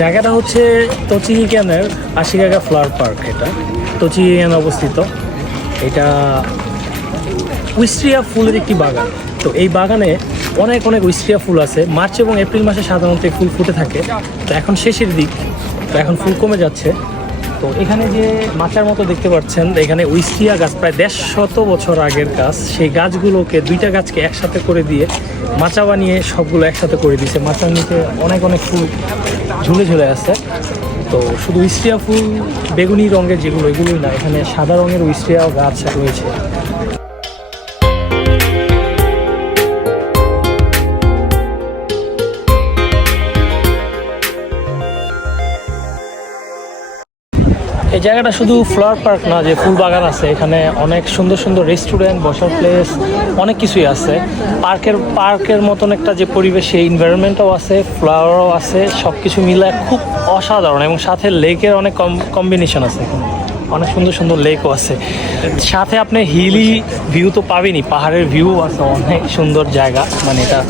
জায়গাটা হচ্ছে তোচিহিকানের আশিকাগা flower park. এটা তোচিহিকানে অবস্থিত। এটা উইস্ট্রিয়া ফুলের একটি বাগান। তো এই বাগানে অনেক অনেক উইস্ট্রিয়া ফুল আছে। মার্চ এবং এপ্রিল মাসে সাধারণত ফুল ফুটে থাকে। তো এখন শেষের দিক, তো এখন ফুল কমে যাচ্ছে। তো এখানে যে মাচার মতো দেখতে পাচ্ছেন, এখানে উইস্ট্রিয়া গাছ প্রায় 150 বছর আগের গাছ। সেই গাছগুলোকে দুইটা গাছকে একসাথে করে দিয়ে মাচা বানিয়ে সবগুলো একসাথে করে দিয়েছে। মাচার নিচে অনেক অনেক ফুল ঝুলে ঝুলে আছে। তো শুধু উইস্ট্রিয়া ফুল বেগুনি রঙের যেগুলো, এগুলোই না, এখানে সাদা রঙের উইস্ট্রিয়াও গাছ রয়েছে। এই জায়গাটা শুধু ফ্লাওয়ার পার্ক না, যে ফুল বাগান আছে, এখানে অনেক সুন্দর সুন্দর রেস্টুরেন্ট, বসার প্লেস, অনেক কিছুই আছে। পার্কের মতন একটা যে পরিবেশ, সেই এনভায়রনমেন্টও আছে, ফ্লাওয়ারও আছে, সব কিছু মিলে খুব অসাধারণ। এবং সাথে লেকের অনেক কম্বিনেশন আছে, এখানে অনেক সুন্দর সুন্দর লেকও আছে। সাথে আপনি হিলি ভিউ তো পাবেনই, পাহাড়ের ভিউ আছে, অনেক সুন্দর জায়গা। মানে এটা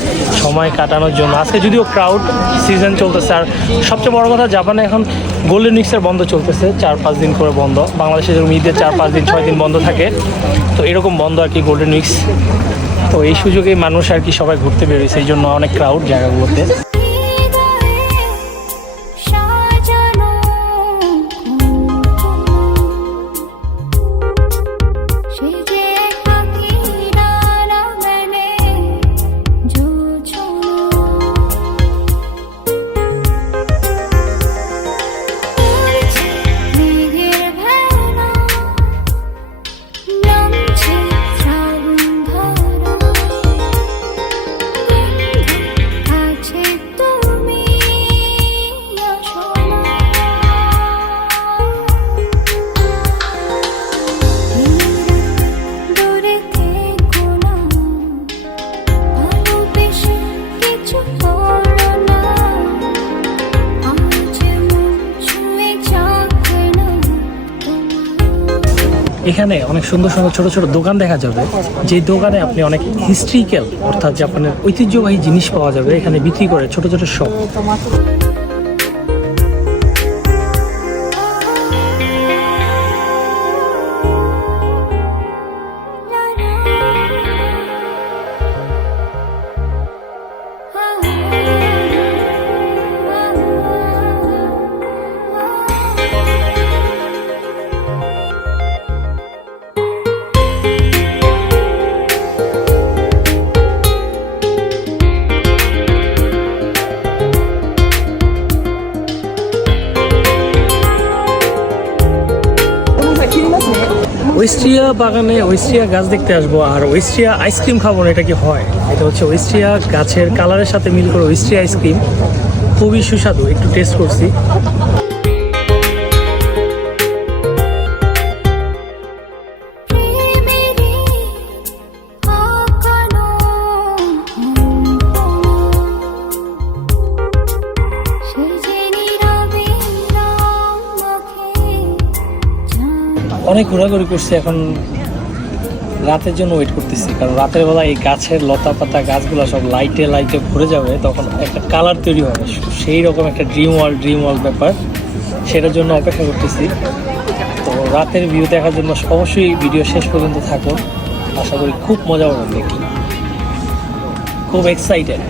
সময় কাটানোর জন্য। আজকে যদিও ক্রাউড সিজন চলতেছে, আর সবচেয়ে বড় কথা, জাপানে এখন গোল্ডেন উইক্সের বন্ধ চলতেছে, 4-5 দিন করে বন্ধ। বাংলাদেশে যেরকম ঈদের 4-5 দিন 6 দিন বন্ধ থাকে, তো এরকম বন্ধ আর কি গোল্ডেন উইক্স। তো এই সুযোগেই মানুষ আর কি সবাই ঘুরতে বেরোয়েছে, এই জন্য অনেক ক্রাউড জায়গাগুলোতে। এখানে অনেক সুন্দর সুন্দর ছোট ছোট দোকান দেখা যাবে, যে দোকানে আপনি অনেক হিস্ট্রিক্যাল, অর্থাৎ জাপানের ঐতিহ্যবাহী জিনিস পাওয়া যাবে। এখানে বিক্রি করে ছোট ছোট শপ। ওয়েস্ট্রিয়া বাগানে ওয়েস্ট্রিয়া গাছ দেখতে আসবো, আর ওয়েস্ট্রিয়া আইসক্রিম খাবো না, এটা কি হয়? এটা হচ্ছে ওয়েস্ট্রিয়া গাছের কালারের সাথে মিল করে ওয়েস্ট্রিয়া আইসক্রিম, খুবই সুস্বাদু। একটু টেস্ট করছি। অনেক ঘোরাঘুরি করছি, এখন রাতের জন্য ওয়েট করতেছি। কারণ রাতের বেলা এই গাছের লতা পাতা গাছগুলো সব লাইটে লাইটে ভরে যাবে, তখন একটা কালার তৈরি হবে, সেই রকম একটা ড্রিম ওয়ার্ল্ড ব্যাপার। সেটার জন্য অপেক্ষা করতেছি। তো রাতের ভিউ দেখার জন্য অবশ্যই ভিডিও শেষ পর্যন্ত থাকুন। আশা করি খুব মজা পাবেন দেখি, খুব এক্সাইটেড।